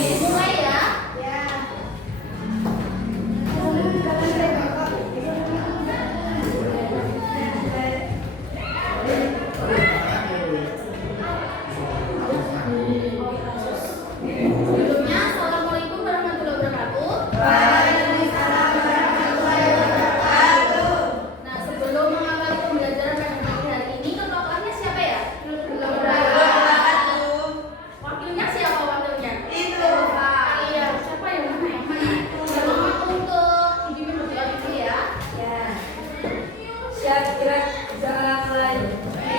Mulai ya. Sebelumnya, Assalamualaikum warahmatullahi wabarakatuh. Waalaikumsalam warahmatullahi wabarakatuh. Nah, sebelum mengawali pembelajaran pada pagi hari ini, ketuanya siapa ya? Wakilnya siapa wakilnya? Itu Pak. Iya, siapa yang mana? Ya, Mama untuk dibimbing berdoa dulu ya. Ya. Syakirat jalan lain.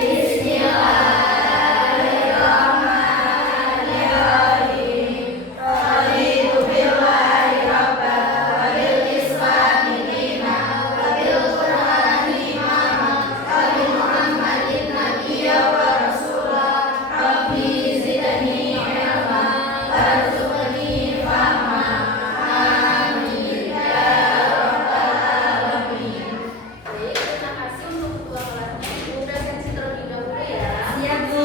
Bismillahirrahmanirrahim. Raditu billahi rabban wa bil islami dinan wa bil qur'ani imaman wa bi Muhammadin nabiyyan wa rasulan. Rabbi zidni ilma warzuqni fahma. Amin ya rabbal alamin. Baik, terima kasih untuk ketua kelasnya. Ibu presensi terlebih dahulu ya. Siap, Ibu.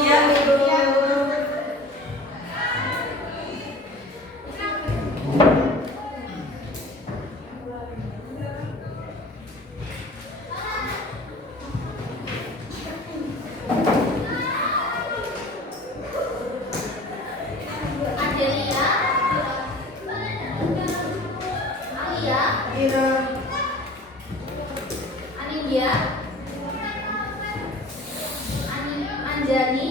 Adelia, Alia, Ira, Anindya, Anjani,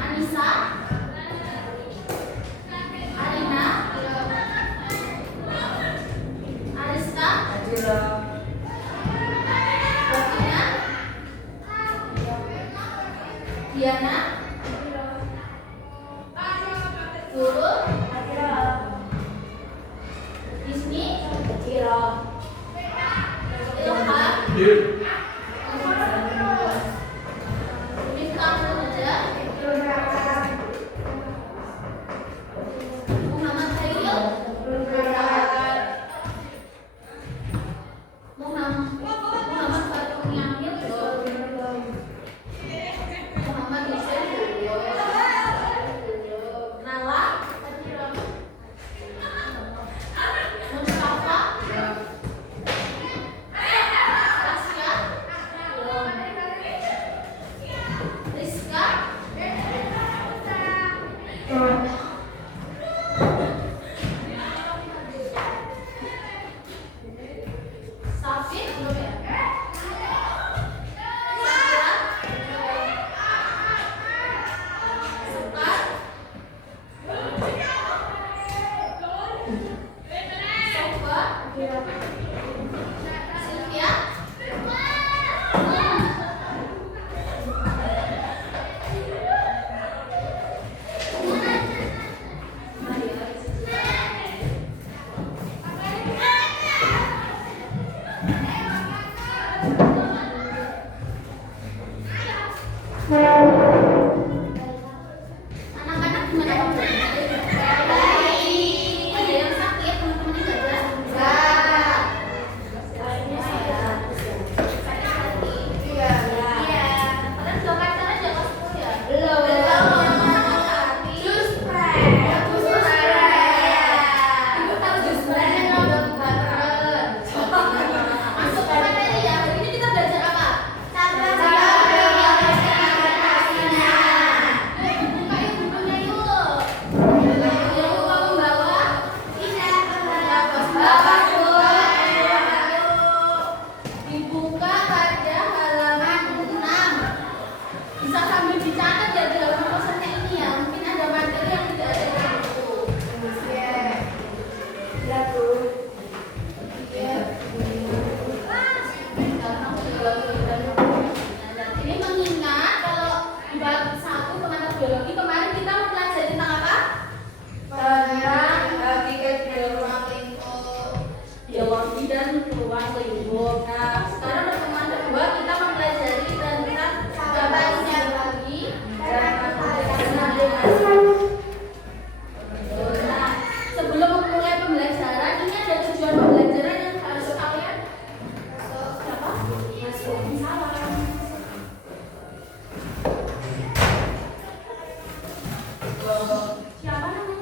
Anissa, Arina, Ariska, Ajila, Rafina, Diana, Guru, Disni, Ilham, Miftah Remaja, Muhammad Khairil, Muhammad Fatul Yamil, Muhammad Hussein, Nala, Mustafa, Tasya, Rizka, Safin, belum ya? Sekar, Sofa, Sylvia, anak-anak gimana kamu? Ada yang sakit, teman-temannya nggak ada? Sakit hati. Iya. Kalian sudah pacaran ya kelas 10 ya? Jus pren. Ibu tahu jus pren yang udah bubaran. Masuk ke materi ya. Hari ini kita belajar apa? Buka yuk bukunya yuk. Jangan lupa membawa. Dibuka pada halaman 6. Bisa sambil dicatat ya di halaman kosannya ini ya. Mungkin ada materi yang tidak ada di buku. Ini mengingat kalau di bab 1 pengantar biologi kemarin kita mempelajari tentang apa? tentang hakikat ruang lingkup. Biologi dan ruang lingkup. Nah, sekarang pertemuan kedua kita mempelajari tentang gambarnya lagi dan nah, sebelum memulai pembelajaran ini ada tujuan pembelajaran yang harus kalian apa? Salam. Siapa namanya?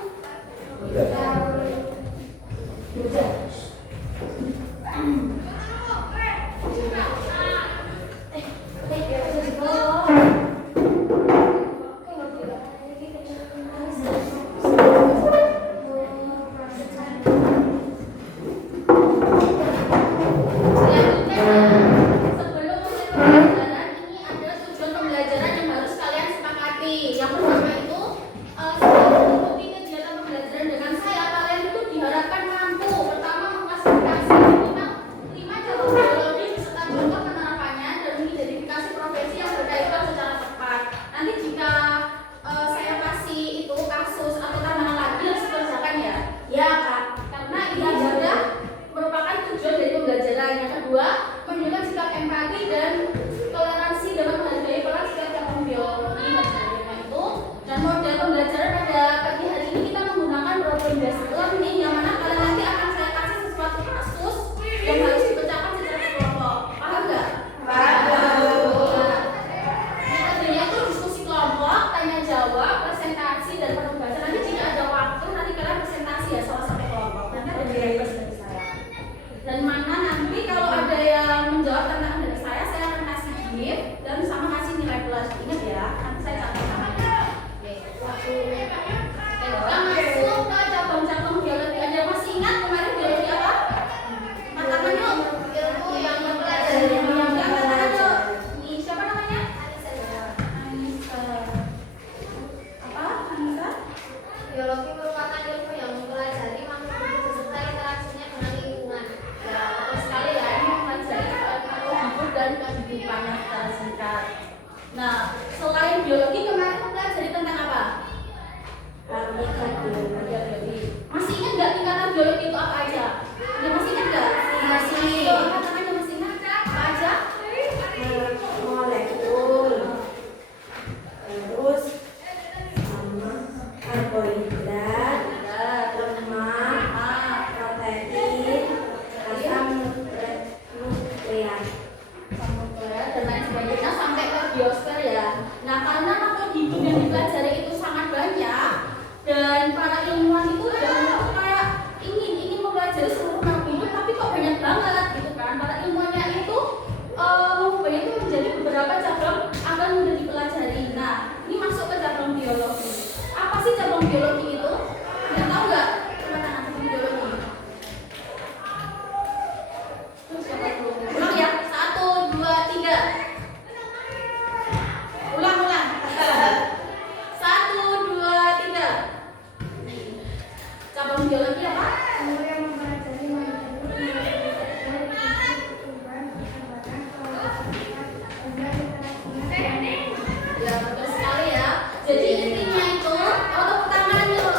Sebelum mulai pembelajaran, ini ada tujuan pembelajaran yang harus kalian sepakati. Yang pertama itu, sebelum mengikuti kegiatan pembelajaran dengan saya, kalian itu diharapkan mampu pertama mengklasifikasi lima cabang biologi beserta contoh penerapannya dan mengidentifikasi profesi yang berkaitan secara tepat. Nanti jika saya kasih itu kasus atau tantangan lagi harus dikerjakan ya. Ya Kak, karena ini juga merupakan tujuan dari pembelajaran. Yang kedua, menunjukkan sikap empati dan toleransi dalam menghargai peran setiap cabang biologi dan sebagainya itu. Dan model pembelajaran pada pagi hari ini kita menggunakan problem based learning, yang mana kalian nanti akan saya kasih sesuatu kasus yang harus dipecahkan secara kelompok. Paham nggak? Metodenya itu diskusi kelompok, tanya jawab, presentasi dan penugasan. Nanti jika ada waktu nanti kalian presentasi ya salah satu kelompok. Nanti ada dari saya. Dan mana nanti kalau ada yang menjawab tantangan dari saya akan kasih gift dan sama kasih nilai plus. Ingat ya, nanti saya catat namanya. Kita masuk ke cabang-cabang biologi. Ada yang masih ingat kemarin biologi apa? Katakan yuk. Ilmu yang mempelajari biologi. Katakan yuk. Ini siapa namanya? Anissa. Apa? Anissa? Biologi merupakan ilmu yang mempelajari makhluk hidup beserta interaksinya dengan lingkungan. Ya, betul sekali ya. Ini mempelajari makhluk hidup dan kehidupannya secara singkat. Nah, selain biologi kemarin mempelajari tentang apa? Biologi. Masih ingat nggak tingkatan biologi itu apa aja? Ya, masih ingat nggak? Masih. Katakan yang masih ingat apa aja? Molekul, terus sama karbohidrat, lemak, protein, asam nukleat. Dan lain sebagainya sampai ke biosfer ya. Nah, karena makhluk hidup yang dipelajari itu sangat banyak dan para ilmuwan itu udah kayak ingin mempelajari seluruh makhluk hidup, tapi kok banyak banget gitu kan. Para ilmuwannya itu mengubah itu menjadi beberapa cabang akan mudah dipelajari. Nah, ini masuk ke cabang biologi. Apa sih cabang biologi itu? Nggak tahu nggak? Mana cabang biologi? Terus siapa dulu? Ulang ya. 1, 2, 3. Ulang. 1, 2, 3. Cabang biologi apa? Ilmu yang mempelajari makhluk hidup Ya, betul sekali ya. Jadi intinya itu, tepuk tangan yuk.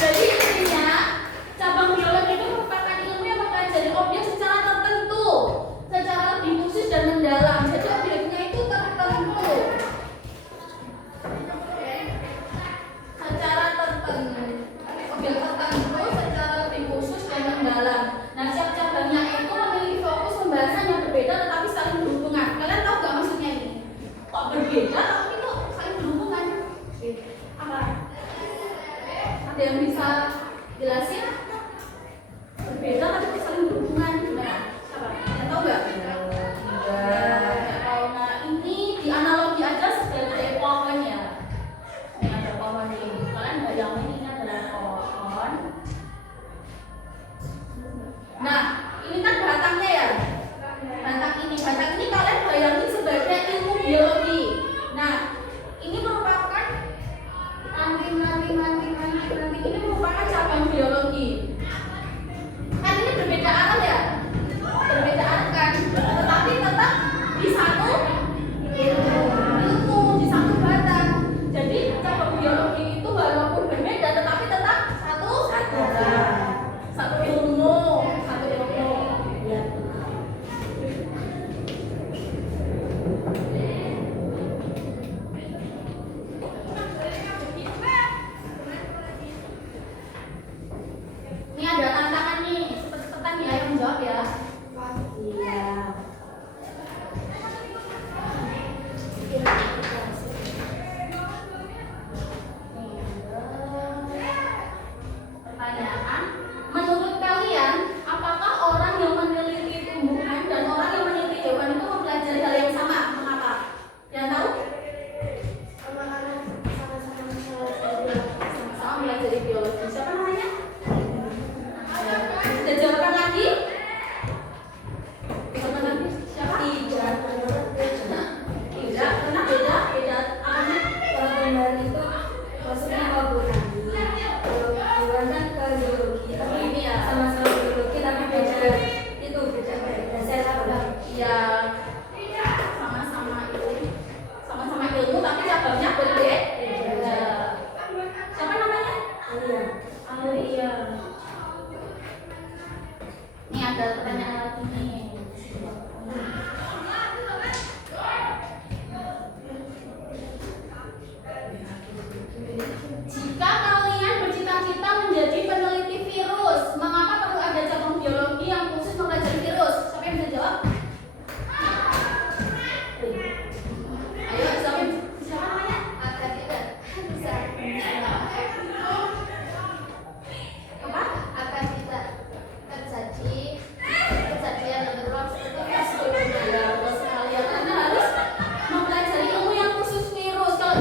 Jadi intinya, cabang biologi itu merupakan ilmu yang mempelajari objek secara tertentu, secara lebih khusus dan mendalam. Jadi objeknya itu tertentu. Secara tertentu, objek tertentu secara lebih khusus dan mendalam. Nah, setiap cabangnya itu memiliki fokus pembahasan yang berbeda tetapi saling berhubungan. Kalian tahu nggak maksudnya ini? Kok berbeda tapi kok saling berhubungan? Apa? Ada yang bisa jelasin? Berbeda tapi saling berhubungan. Gimana? Apa? Kalian tahu nggak? Kalau nah ini dianalogi aja sebagai pohon ya. Ini ada pohon ini. Kalian bayangin ini adalah pohon. Nah, ini kan batangnya ya. Batang ini kalian bayangin sebagai ilmu biologi. Nah, ini merupakan ranting ini merupakan cabang biologi.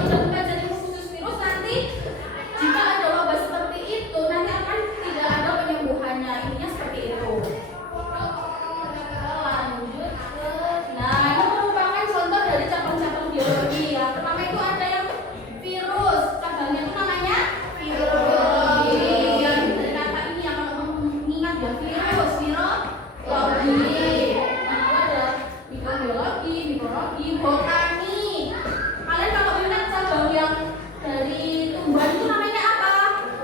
tidak mempelajari khusus virus, nanti jika ada wabah seperti itu, nanti akan tidak ada penyembuhannya. Intinya seperti itu. Lanjut ke, nah ini merupakan contoh dari cabang-cabang biologi. Yang pertama itu ada yang virus, cabangnya itu namanya virologi. Yang dari kata ini yang mengingat ya virus, virologi. Nah, ada mikrobiologi, mikrologi, botani. Kalian kalau ingat cabang yang dari tumbuhan itu namanya apa?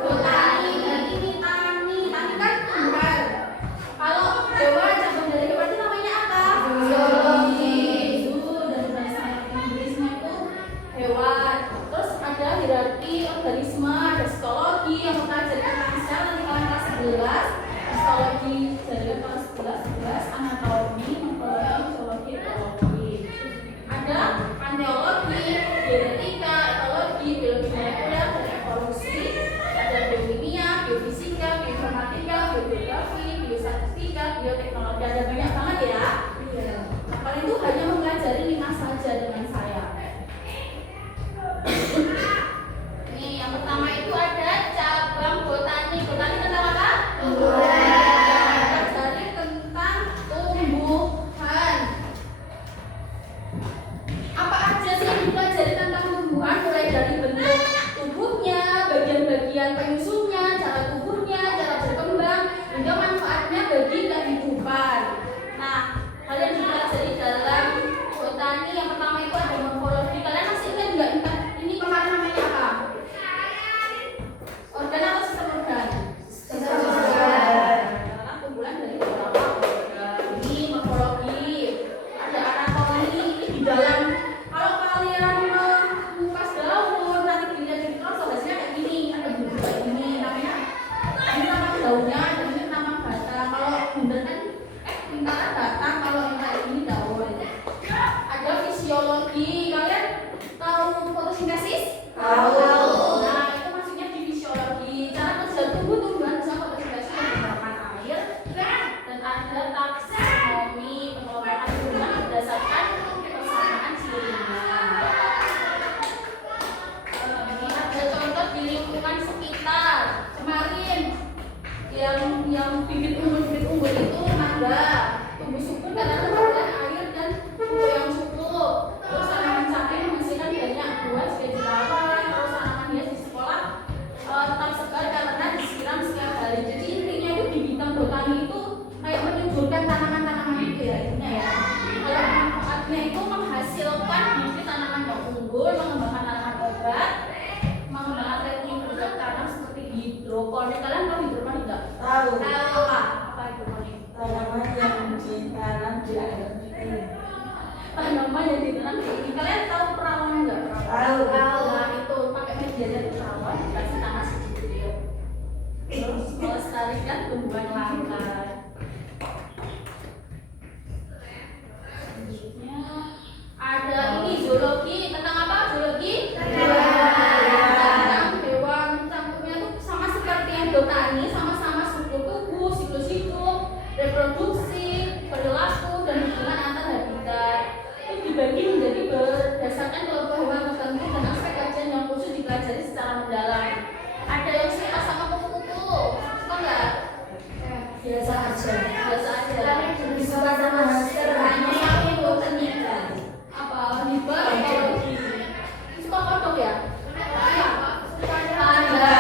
Botani. Ini tani, tani kan tumbuhan. Kalau hewan, cabang dari hewan itu namanya apa? Zoologi. Zoo dan bahasa Inggrisnya itu hewan. Terus ada hierarki organisme, ada histologi yang mempelajari tentang sel, nanti kalian kelas 11. Histologi dari kelas 11, anatomi, morfologi, zoologi, ekologi. Ada panteologi, genetika, ekologi, biologi molekuler, dan evolusi. Ada biokimia, biofisika, bioinformatika, biogeografi, biostatistika, bioteknologi. Ada banyak banget ya. Iya. Kalian itu hanya mempelajari 5 saja dengan saya. Nih, yang pertama itu ada cabang botani. Botani tentang apa? Mempelajari tentang tumbuhan. Apa aja sih yang dipelajari tentang tumbuhan? Mulai dari bentuk tubuhnya, bagian-bagian penyusunnya, cara tubuhnya, cara berkembang, hingga manfaatnya bagi kehidupan. Nah, kalian dipelajari dalam botani. Yang pertama itu ada morfologi. Kalian masih ingat nggak ini kemarin namanya apa? Organ atau sistem organ? Sistem organ. Karena kumpulan dari beberapa organ. Ini morfologi. Ada anatomi. Ini di dalam. Kalau kalian mengupas daun, nanti dilihat di mikroskop hasilnya kayak gini. Ada bumbu kayak gini. Namanya ini nama daunnya, dan ini nama batang. Kalau bundar kan lingkaran batang. Kalau yang kayak ini daun. Ada fisiologi. Kalian tahu fotosintesis? Tahu. Nah, itu maksudnya di fisiologi. Cara kerja tumbuh-tumbuhan bisa fotosintesis menggunakan air. Dan ada taksonomi, pengelompokan tumbuhan berdasarkan persamaan cirinya. Ini ada contoh di lingkungan sekitar. Kemarin yang bibit unggul itu mangga, tumbuh subur karena kekuatan air dan suhu yang cukup. Terus tanaman cabai menghasilkan banyak buah sebagai dilawan. Terus tanaman hias di sekolah tetap segar karena disiram setiap hari. Jadi intinya itu di bidang botani itu kayak menyuburkan tanaman-tanaman itu ya intinya ya. Kalau manfaatnya itu menghasilkan bibit tanaman yang unggul, mengembangkan tanaman obat, mengembangkan teknik produk tanam seperti hidroponik. Kalian tahu hidroponik nggak? Tahu. Apa hidroponik? Tanaman yang ditanam di air. Tanaman yang ditanam di ini. Kalian tahu perawan nggak? Tahu. Nah itu pakai media dari perawan dikasih tanah sedikit. Terus melestarikan tumbuhan langka. Selanjutnya ada ini zoologi. Tentang apa zoologi? Tentang hewan. Campurnya tuh sama seperti yang botani, sama-sama struktur tubuh, siklus hidup, reproduksi, perilaku, dan hubungan antar habitat. Itu dibagi menjadi berdasarkan kelompok hewan tertentu dan aspek kajian yang khusus dipelajari secara mendalam. Ada yang suka sama kupu-kupu, suka nggak? Biasa aja. Biasa aja. Suka sama hamster hanya itu pernikahan. Apa? Hibah atau suka kodok ya? Panda.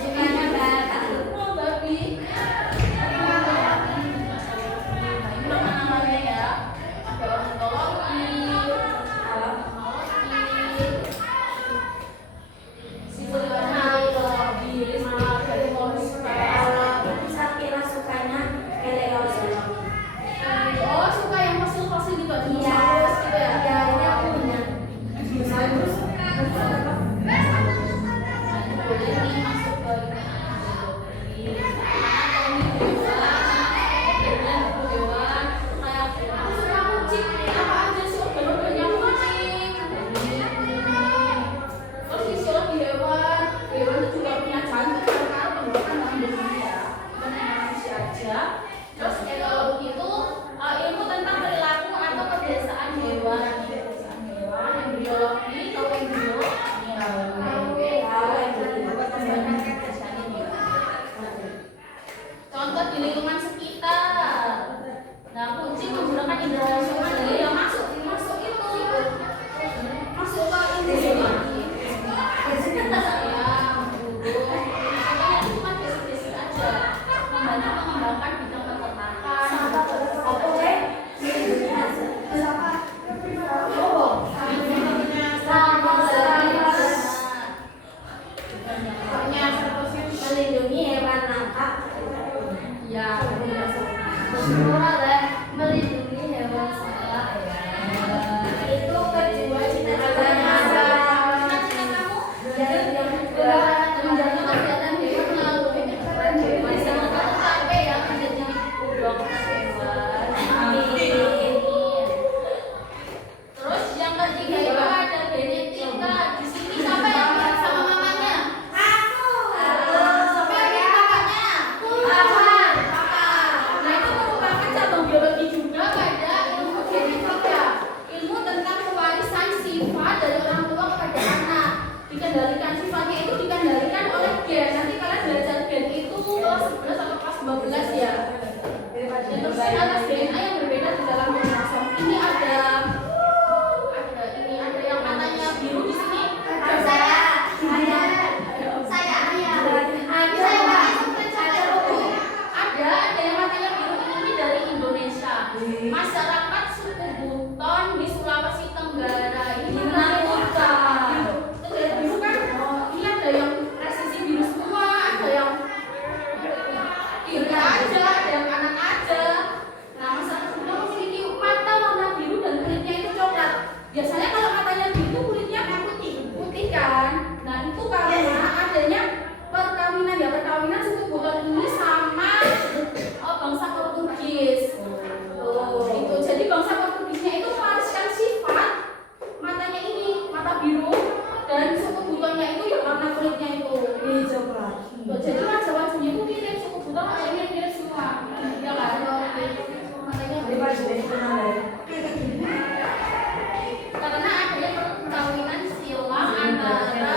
Sukanya batak. Oh, babi. Ini nama-namanya ya. Ada ornitologi, Saya kira sukanya eleozoologi. Oh, suka yang fosil-fosil gitu, Iya. dinosaurus gitu ya? Iya, ini aku punya. Dinosaurus. perkawinan ya, perkawinan suku Buton ini sama bangsa Portugis. Itu jadi bangsa Portugisnya itu mewariskan sifat matanya ini, mata biru, dan suku Butonnya itu ya warna kulitnya itu hijau lah. Jadi wajah-wajahnya itu mirip, suku Buton wajahnya mirip semua. Ya kan? Matanya mirip. Karena adanya perkawinan silang antara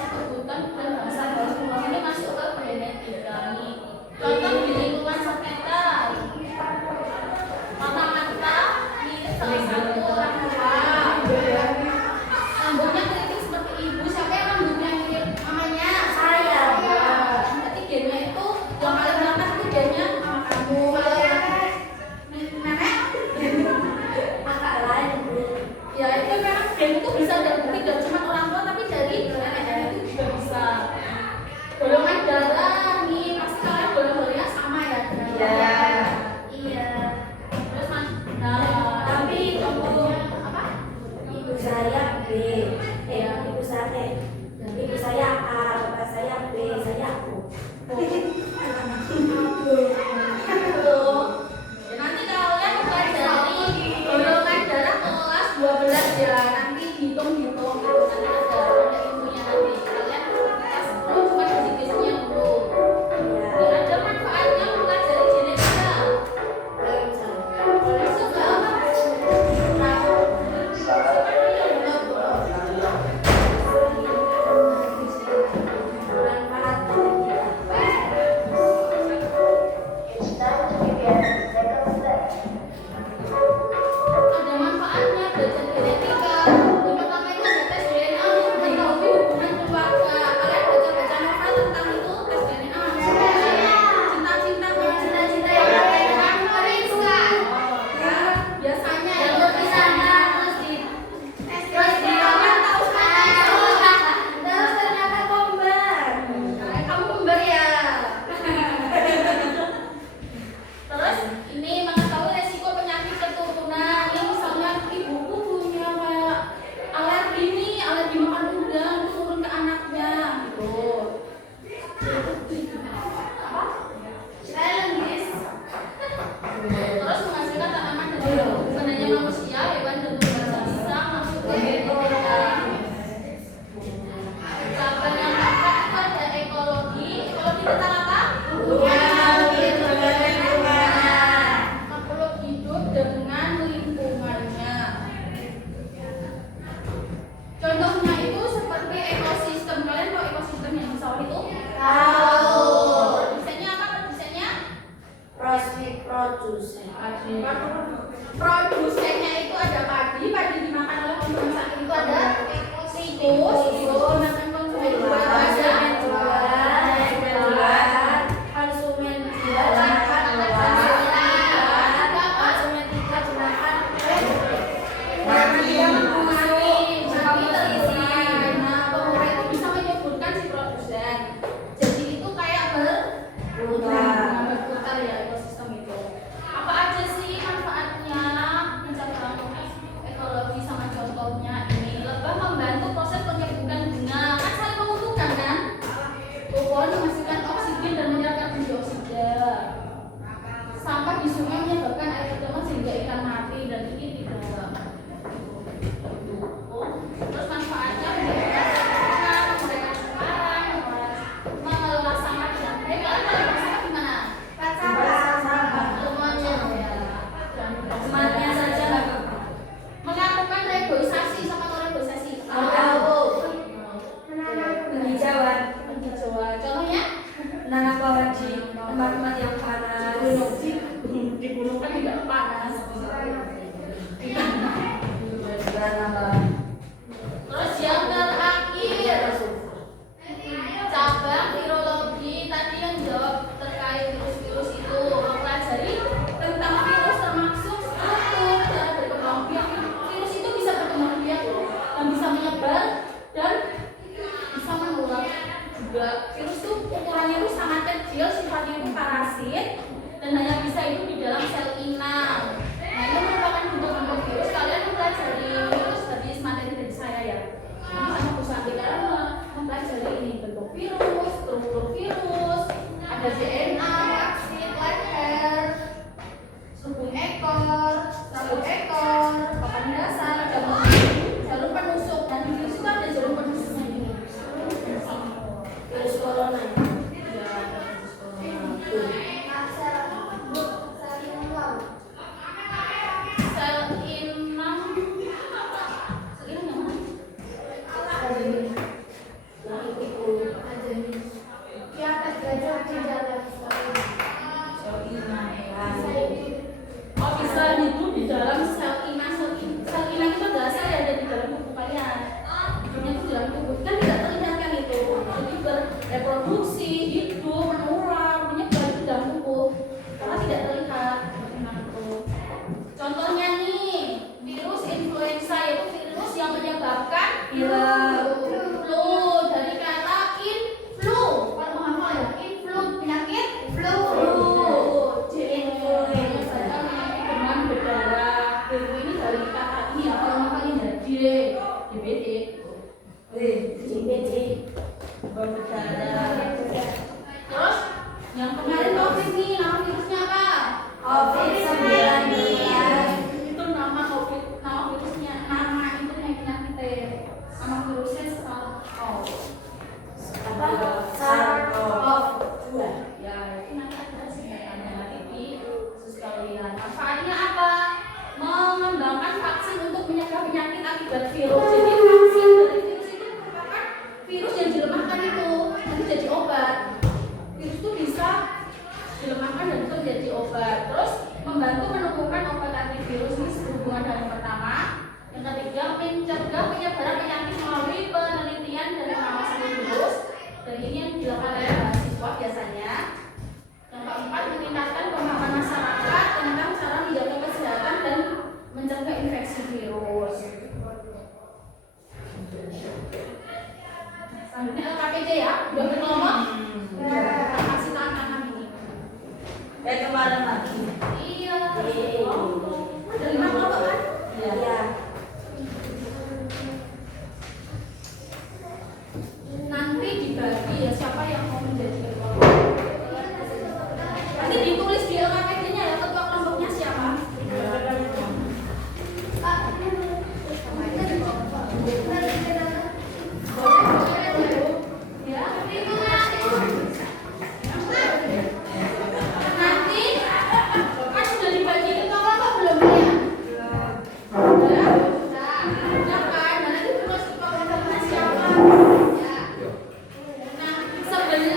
suku Buton dan bangsa Portugis ini masuk ke genetika nih. Contoh di lingkungan sekitar, mata-mata mirip salah satu orang tua. Rambutnya keriting seperti ibu. Siapa yang rambutnya mirip mamanya? Saya. Berarti gennya itu yang paling melekat itu gennya mama kamu. Kalau yang nenek, kakak lain. Ya itu memang gen itu bisa tidak cuma orang tua tapi dari nenek-nenek itu juga bisa. Golongan darah nih pasti kalian golongannya sama ya. Iya. Terus tapi contohnya apa? Ibu saya B, ibu saya A, bapak saya B, saya aku. Nanti kalian pelajari golongan darah kelas 12 ya. Nanti hitung-hitung gitu. Nanti ada ilmunya nanti. Kalian kelas 10 cuma basic-basicnya dulu. Ada manfaatnya pelajari genetika. Suka apa? Ada manfaatnya belajar genetika. Yang pertama itu ada tes DNA untuk mengetahui hubungan keluarga. Kalian baca-baca novel tentang itu tes DNA. Cinta-cinta yang ada Mariska. Ya, biasanya yang di sana terus di kalian tahu kan? Terus ternyata kembar. Kamu kembar ya. Terus ini mengetahui resiko penyakit keturunan. Ini misalnya ibuku punya kayak alergi makan udang itu turun ke anaknya gitu. Apa? Challenge. Terus menghasilkan tanaman dari bukan hanya manusia, hewan dan tumbuhan bisa masuk ke genetika. Cabang yang keempat itu ada ekologi. Ekologi tentang apa? Makhluk hidup dengan lingkungannya. Contohnya itu seperti ekosistem. Kalian tahu ekosistem yang di sawah itu? Tahu. Produsennya apa? Produsennya itu ada padi dimakan oleh konsumen saat itu ada tikus, makan konsumen dua ada konsumen pemurah itu bisa menyebutkan si produsen. Jadi itu kayak berputar ya ekosistem itu. Apa aja sih manfaatnya mencapai ekologi sama contohnya ini? Lebah membantu proses penyerbukan bunga, kan saling menguntungkan kan? Pohon menghasilkan oksigen dan menyerap dioksida. Sampah di sungai menyebabkan air tercemar sehingga ikan mati dan ini tidak. Terus manfaatnya mengurangkan sekarang, mengelola sampah dengan baik. Kalian kalau buang sampah gimana? Semuanya ya. Semuanya saja nggak apa-apa. Melakukan reboisasi sama reboisasi. Tahu. Penghijauan. Contohnya? Menanam pohon di tempat-tempat yang panas. Di gunung kan tidak panas. Terus yang terakhir cabang virologi tadi yang jawab terkait virus-virus itu mempelajari tentang virus termasuk struktur cara berkembang biak. Virus itu bisa berkembang biak loh, dan bisa menyebar dan bisa menular juga. Virus itu ukurannya itu sangat kecil, sifatnya itu parasit dan hanya bisa hidup di dalam sel inang. Nah itu merupakan bentuk-bentuk virus. Kalian mempelajari virus tadi materi dari saya ya. Sama Bu Santi kalian mempelajari ini bentuk virus. Ada DNA, vaksin, leher, hubung ekor, sabuk ekor, papan dasar, jarum penusuk, dan di virus itu ada jarum penusuknya ini. Virus corona. Ya, ada virus corona. Sel inang, sel inang yang mana? Di atas gajah di dalam Sel inang ya. Oh, bisa hidup di dalam sel inang. Sel inang itu adalah sel yang ada di dalam tubuh kalian. Hidupnya itu di dalam tubuh kan tidak terlihat kan itu. Jadi bereproduksi, hidup, menular, menyebar di dalam tubuh karena tidak terlihat. Contohnya nih, virus influenza itu virus yang menyebabkan flu. Dari kata influ, kalau menghafal ya, influ penyakit flu. Demam berdarah. Ini dari kata ini ya, kalau menghafalin ya, DBD. DBD. Demam berdarah. Terus yang kemarin COVID nih, nama virusnya apa? COVID-19. Itu nama COVID, nama virusnya, nama itu penyakitnya. Nama virusnya SARS-CoV. Apa? SARS-CoV. Ya, itu nanti ada singkatannya nanti di khusus kalian. Manfaatnya apa? Mengembangkan vaksin untuk mencegah penyakit akibat virus. Jadi vaksin dari virus itu merupakan virus yang dilemahkan itu nanti jadi obat. Virus itu bisa dilemahkan dan itu menjadi obat. Terus membantu menemukan obat antivirus ini sehubungan dengan yang pertama. Yang ketiga, mencegah penyebaran penyakit melalui penelitian dan pengawasan virus. Dan ini yang dilakukan oleh mahasiswa biasanya. Yang keempat, meningkatkan pemahaman masyarakat tentang cara menjaga kesehatan dan mencegah infeksi virus. Selanjutnya LKPD ya, udah berkelompok. Kasih tangan ini. Kayak kemarin lagi. Iya, ada 5 kelompok kan? Iya. Nanti dibagi ya siapa yang mau menjadi ketua. Nanti ditulis di LKPD-nya ya ketua kelompoknya siapa. Ya, nanti kan sudah dibagi ketua kelompok belum ya? Udah kan? Nah, nanti tulis ketua kelompoknya siapa. Nah, sebenarnya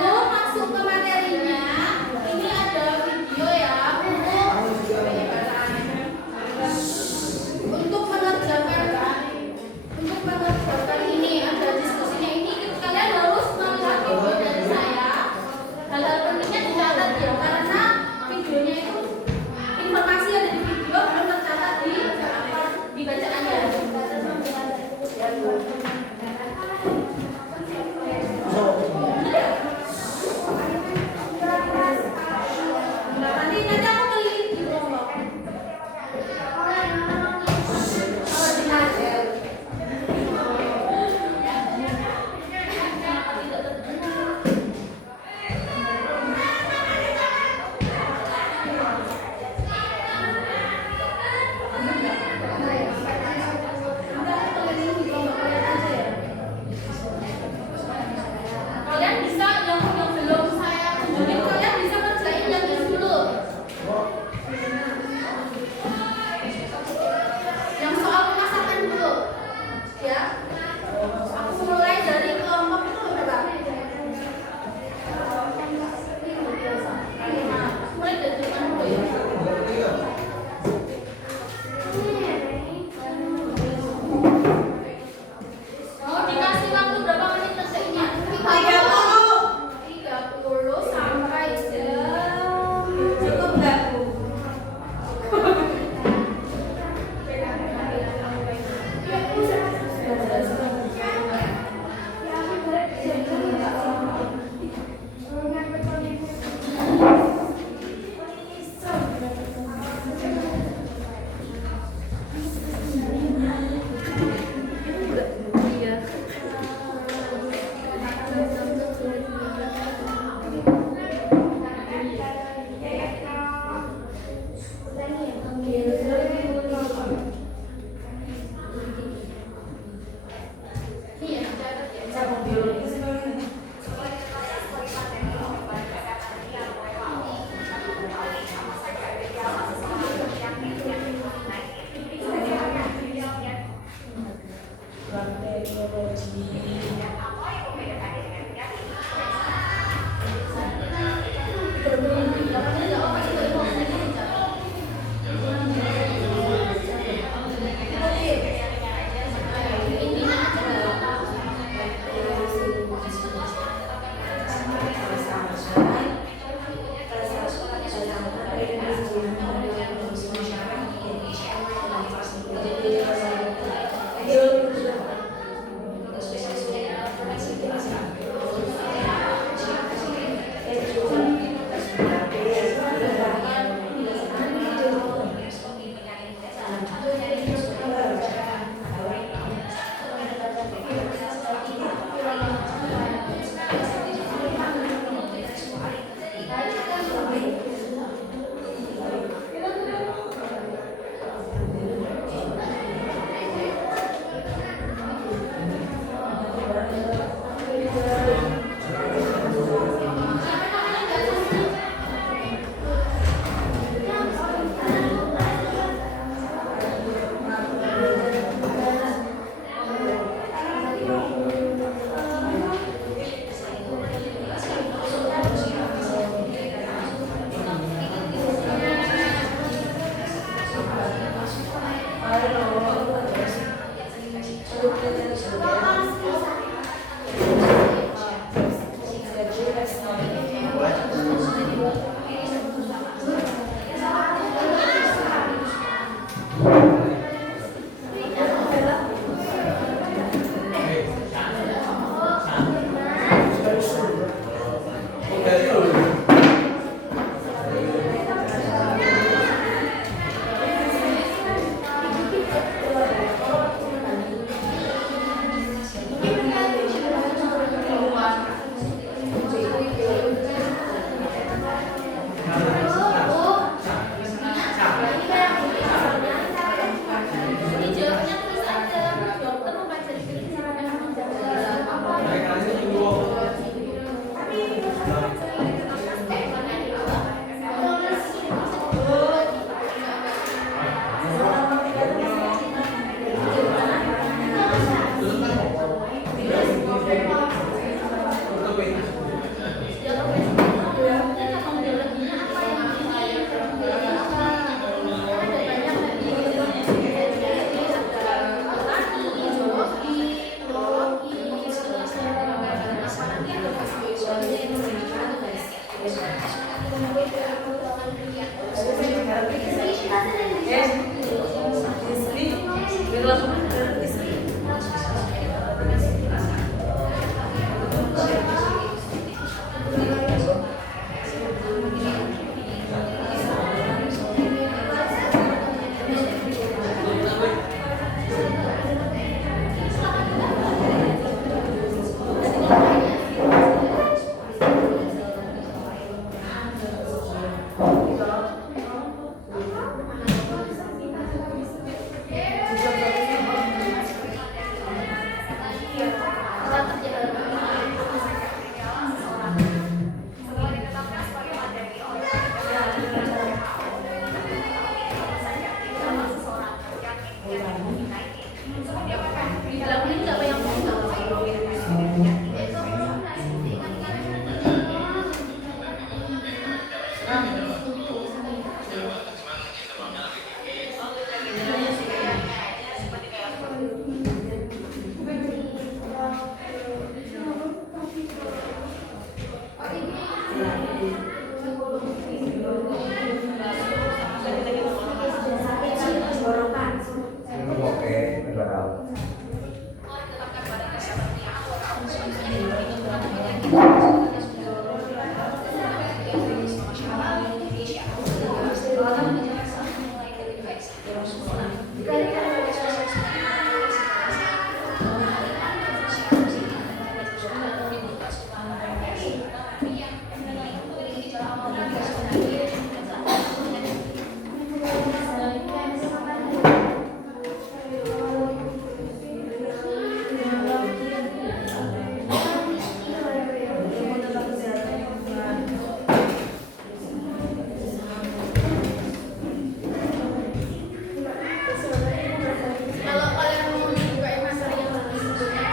Kalau kalian mau membuka materi yang baru sebelumnya,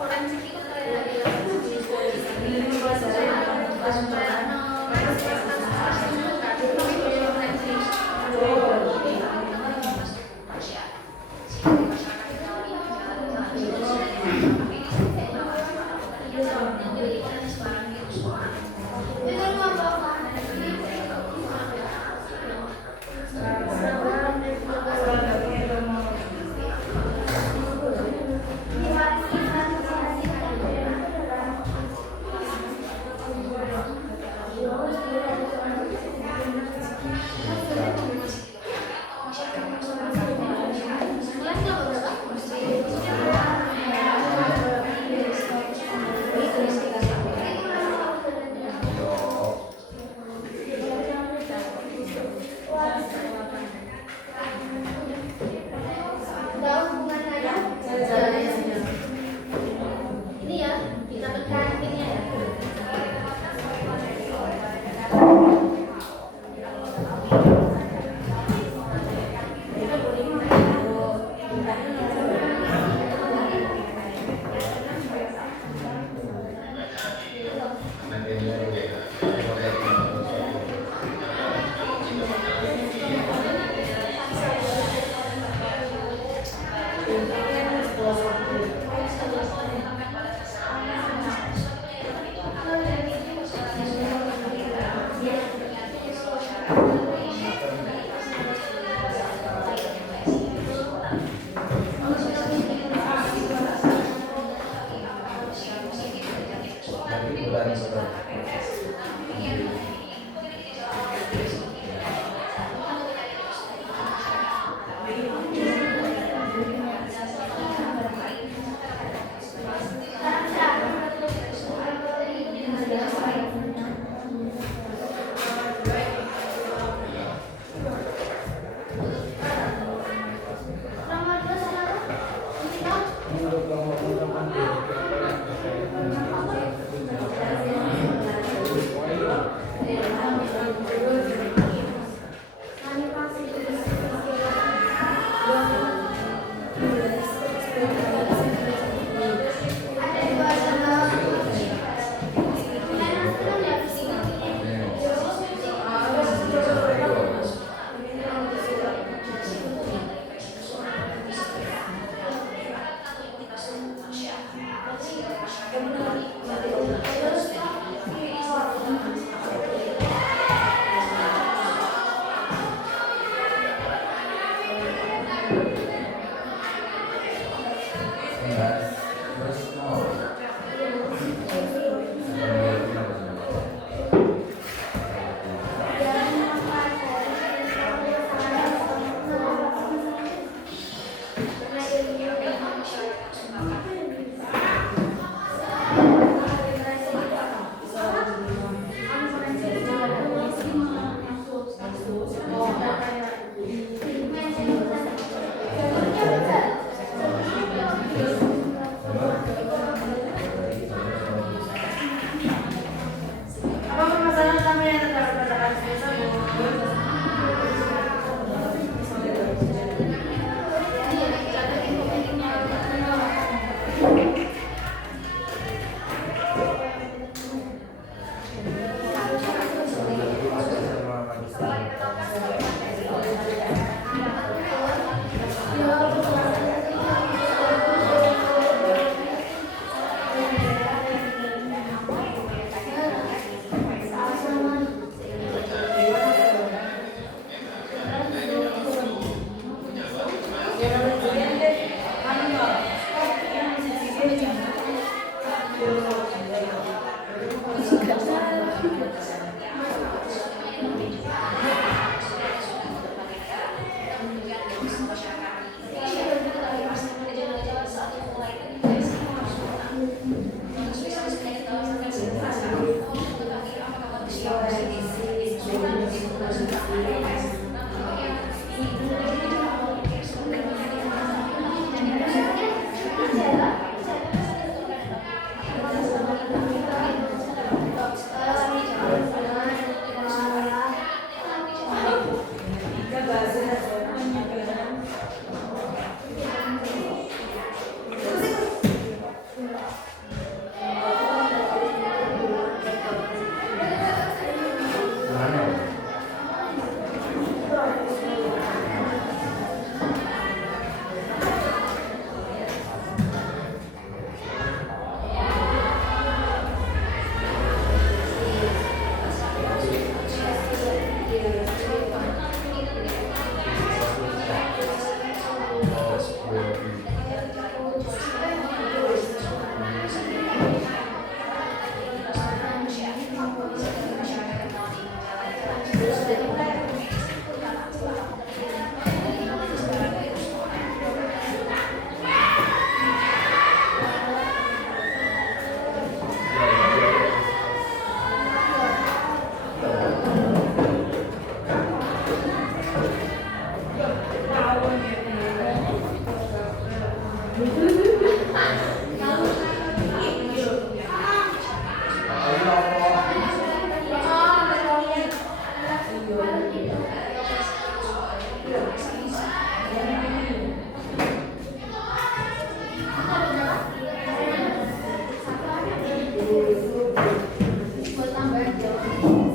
forensik itu kayak Buat tambahan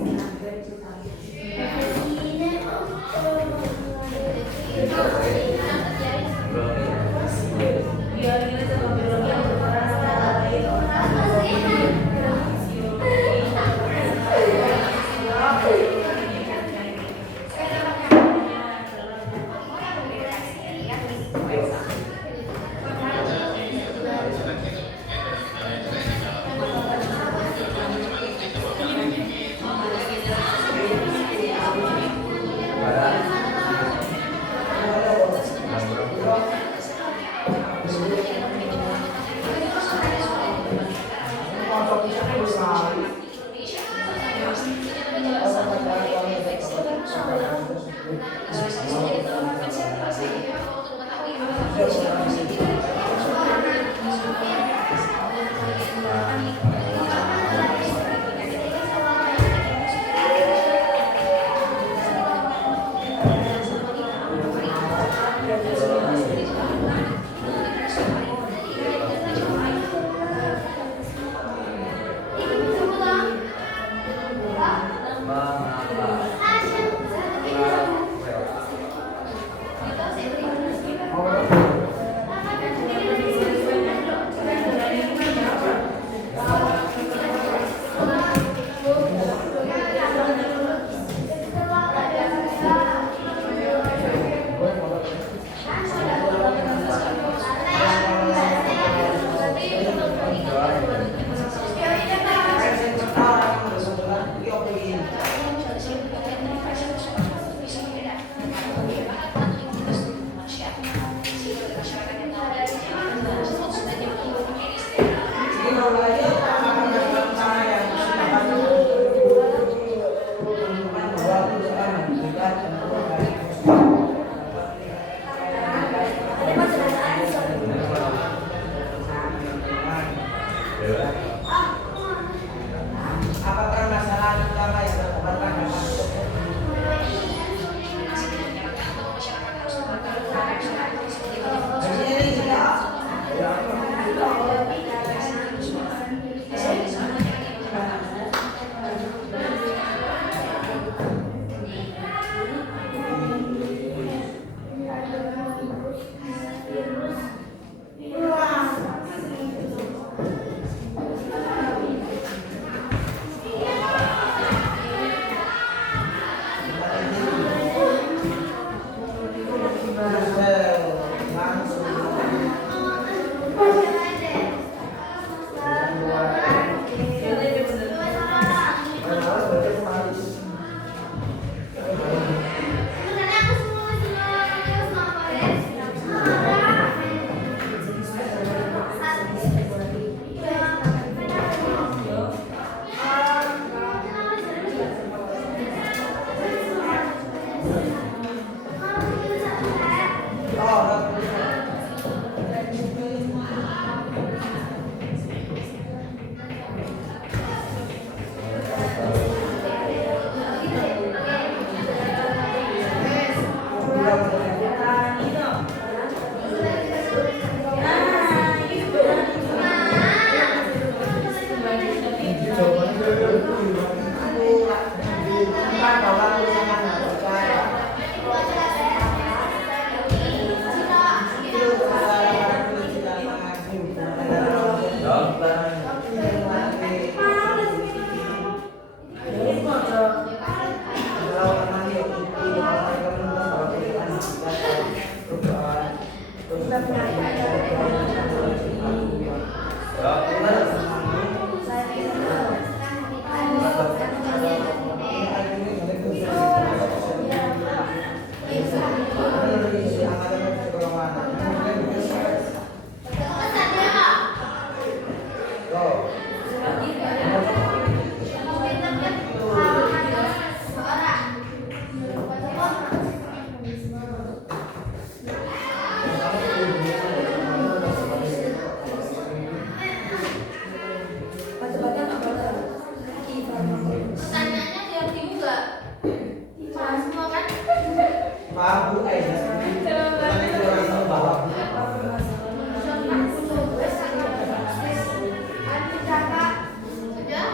Sudah,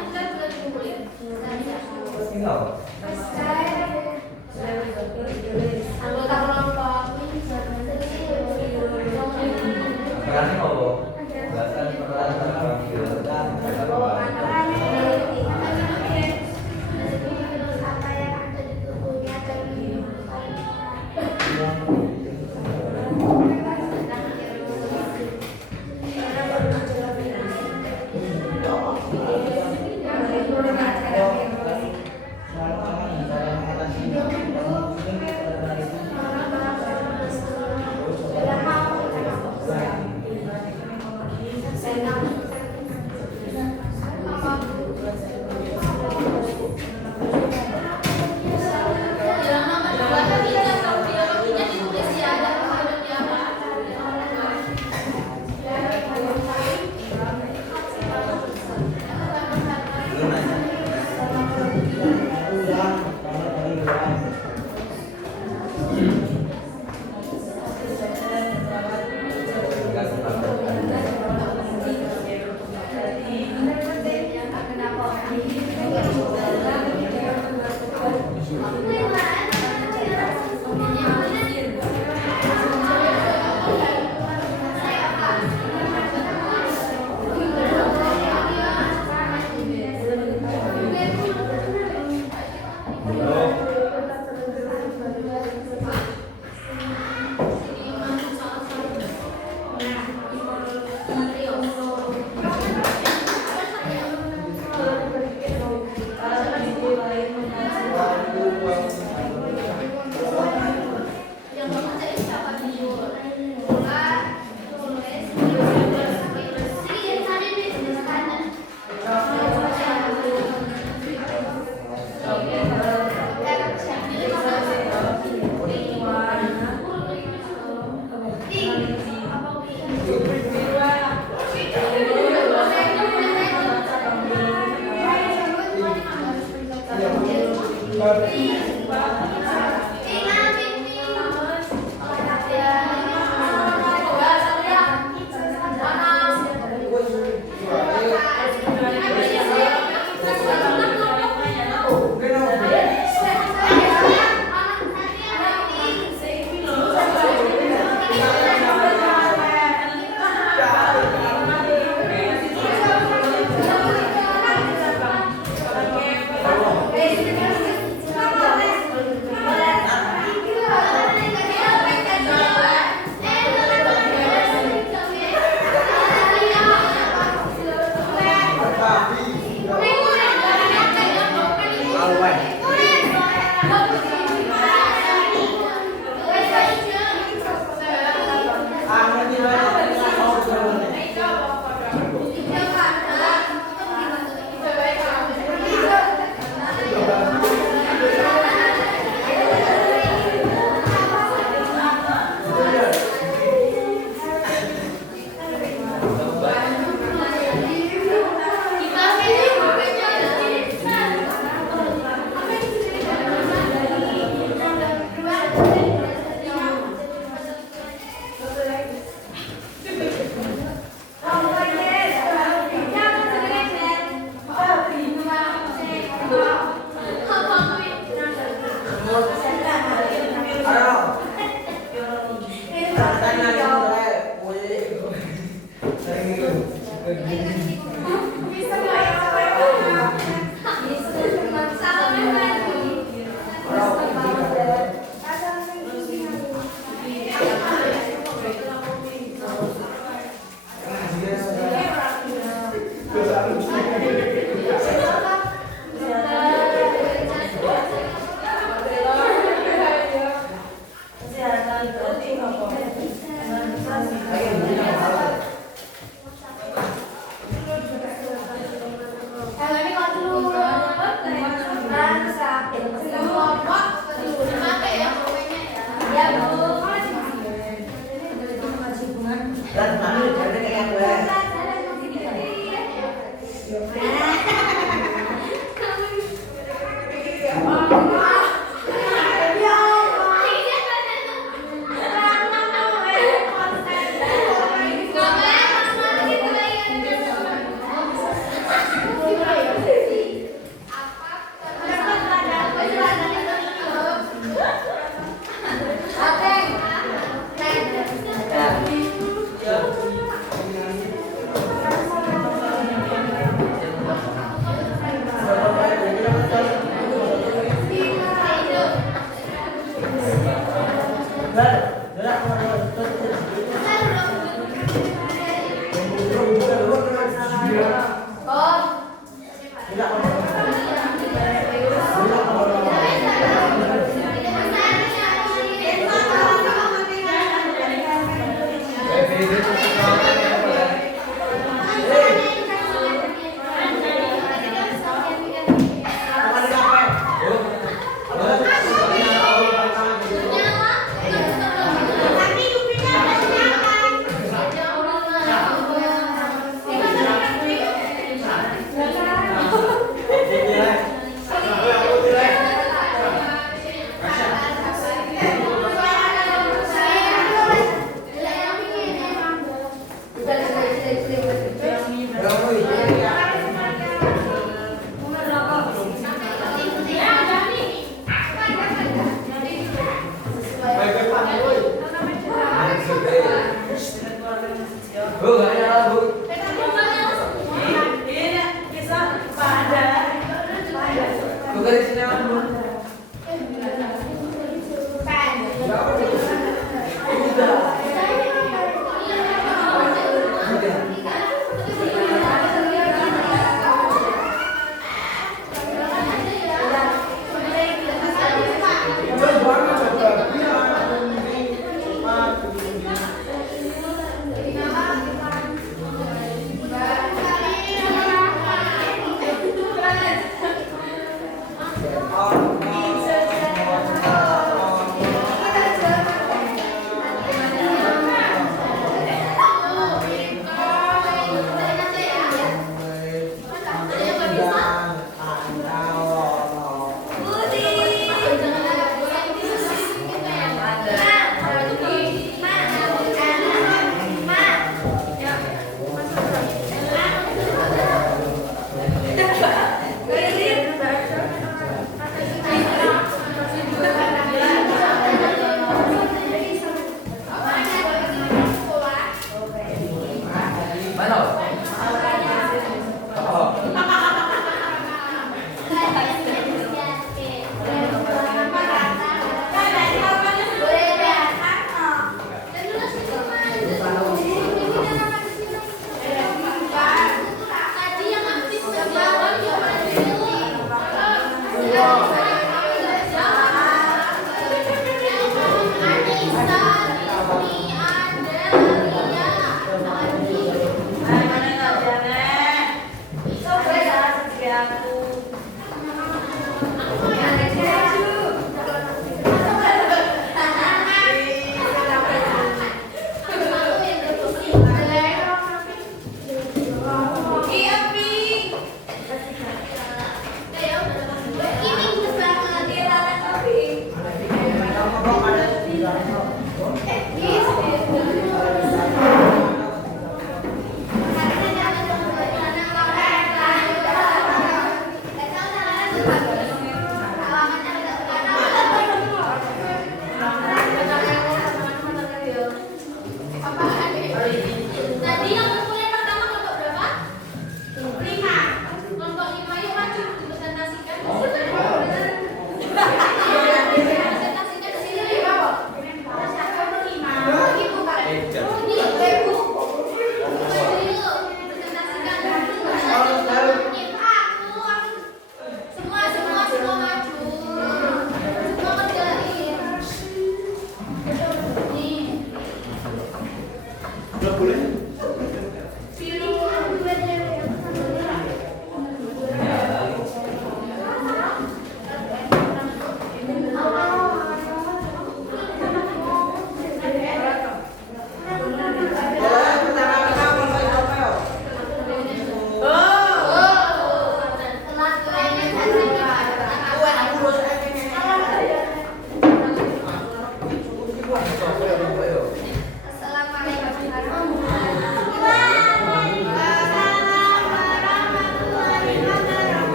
Intan sudah dikumpulin. Anggota kelompok. Yang nomor 2 tadi biografinya ditulis ya, ada kemudian siapa? Yang mengerjain siapa tidur?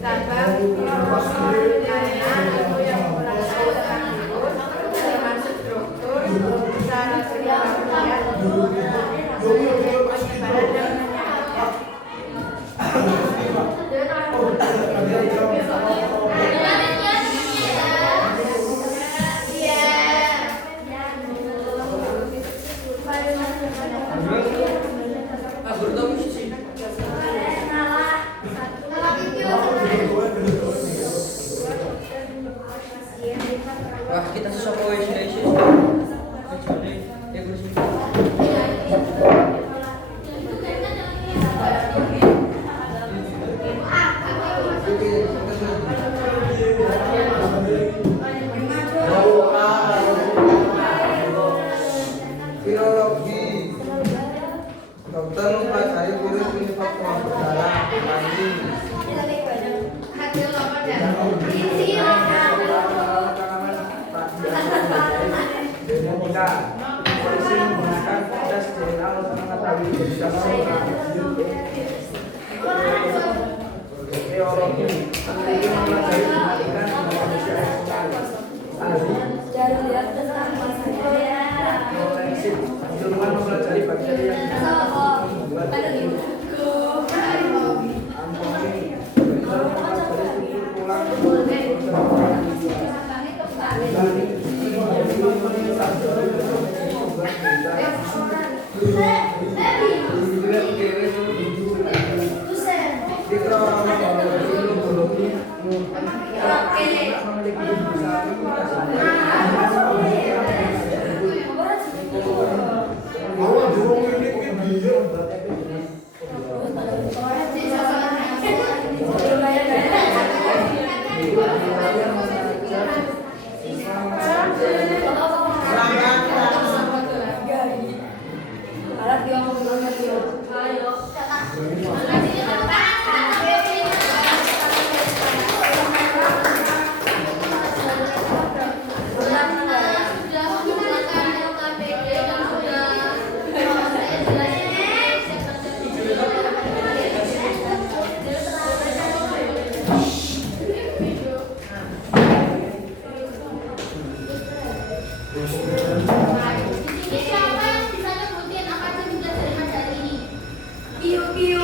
cabang pelayanan atau yang berasal dari virus termasuk struktur cara kerja penyebaran dan Wah, kita susah kowe sih. Ya kursi. Virologi dokter mempelajari virus penyebab demam berdarah mandi genetika polisi menggunakan tes DNA untuk mengetahui jenis teologi peneliti mempelajari dinamika dengan manusia eksternal ahli forensik ilmuwan mempelajari bakteri yang membuat antoni dokter mempelajari struktur tulang Siapa yang bisa nyebutin apa aja tugas dari materi ini? Biologi